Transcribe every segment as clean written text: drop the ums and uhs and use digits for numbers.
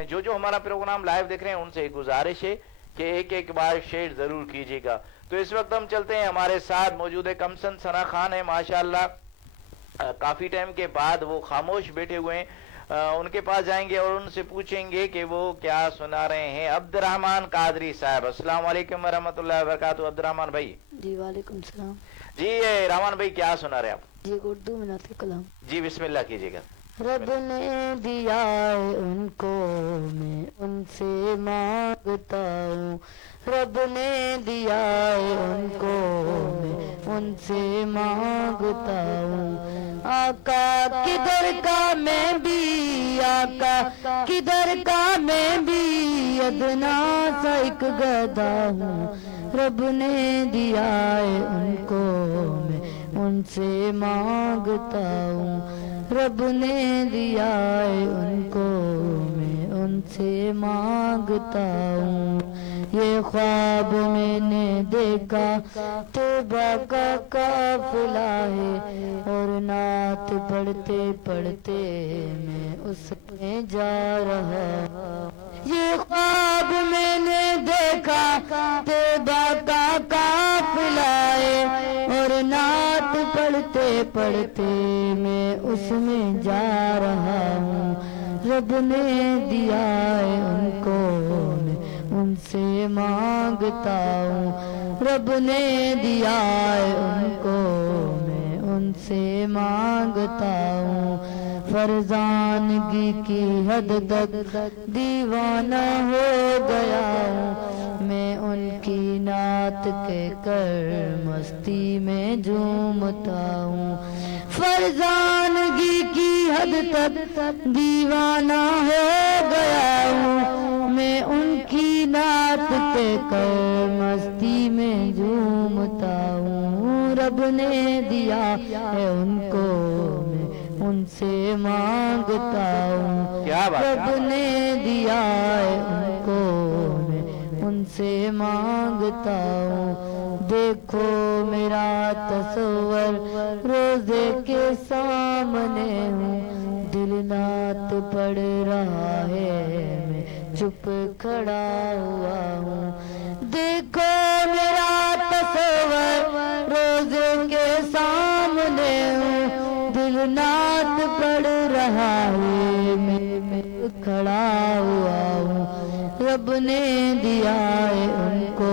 رہے ہیں، جو ہمارا پروگرام لائیو دیکھ رہے ہیں ان سے گزارش ہے کہ ایک بار شیئر ضرور کیجیے گا۔ تو اس وقت ہم چلتے ہیں، ہمارے ساتھ موجود ہے کمسن ثنا خان ہے، ماشاءاللہ کافی ٹائم کے بعد وہ خاموش بیٹھے ہوئے ہیں، ان کے پاس جائیں گے اور ان سے پوچھیں گے کہ وہ کیا سنا رہے ہیں۔ عبد الرحمن قادری صاحب، السلام علیکم ورحمۃ اللہ وبرکاتہ۔ عبد الرحمن بھائی جی وعلیکم السلام جی، رحمان بھائی کیا سنا رہے ہیں آپ؟ جی اردو میں نعت کلام۔ جی بسم اللہ کیجیے گا۔ رب نے دیا ہے ان کو میں ان سے مانگتا ہوں، رب نے دیا ہے ان کو میں ان سے مانگتا ہوں، آقا کدھر کا میں بھی، آقا کدھر کا میں بھی ادنا سا ایک گدھا ہوں، رب نے دیا ہے ان کو میں ان سے مانگتا ہوں، رب نے دیا ہے ان کو میں ان سے مانگتا ہوں، یہ خواب میں نے دیکھا توبہ کا قافلہ ہے، اور نعت پڑھتے پڑھتے میں اس میں جا رہا، یہ خواب میں نے دیکھا توبہ کا قافلہ ہے، اور نعت پڑھتے پڑھتے میں اس میں جا رہا ہوں، رب نے دیا ہے ان کو میں ان سے مانگتا ہوں، رب نے دیا ہے ان کو میں ان سے مانگتا ہوں، فرزانگی کی حد تک دیوانہ ہو گیا ہوں، میں ان کی نعت کہہ کر مستی میں جھومتا ہوں، فرزانگی کی حد تک دیوانہ ہو گیا ہوں، میں ان کی نعت کہہ کر مستی میں جھومتا ہوں، رب نے دیا ہے ان کو میں ان سے مانگتا ہوں، رب نے دیا ہے ان کو میں ان سے مانگتا ہوں، دیکھو میرا تصور روزے کے سامنے ہوں، دل نعت پڑھ رہا ہے میں چپ کھڑا ہوا ہوں، دیکھو میرا تصور روزے کے سامنے ہوں، دل نعت پڑھ رہا ہے میں کھڑا ہوا ہوں، رب نے دیا ہے ان کو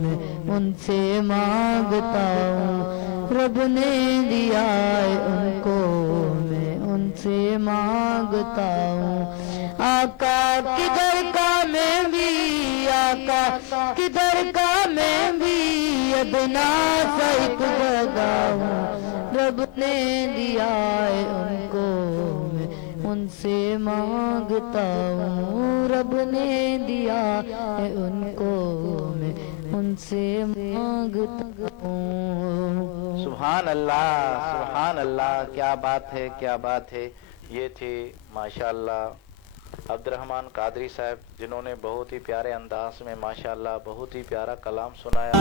میں ان سے مانگتا ہوں، رب نے دیا ہے ان کو میں ان سے مانگتا ہوں، آقا کدھر کا میں بھی، آقا کدھر کا میں بھی ادنا سا ایک گدھا ہوں، رب نے دیا ہے ان کو میں ان سے مانگتا ہوں، رب نے دیا ہے ان کو میں ان سے مانگتا ہوں۔ سبحان اللہ سبحان اللہ، کیا بات ہے کیا بات ہے۔ یہ تھے ماشاءاللہ عبد الرحمن قادری صاحب، جنہوں نے بہت ہی پیارے انداز میں ماشاءاللہ بہت ہی پیارا کلام سنایا۔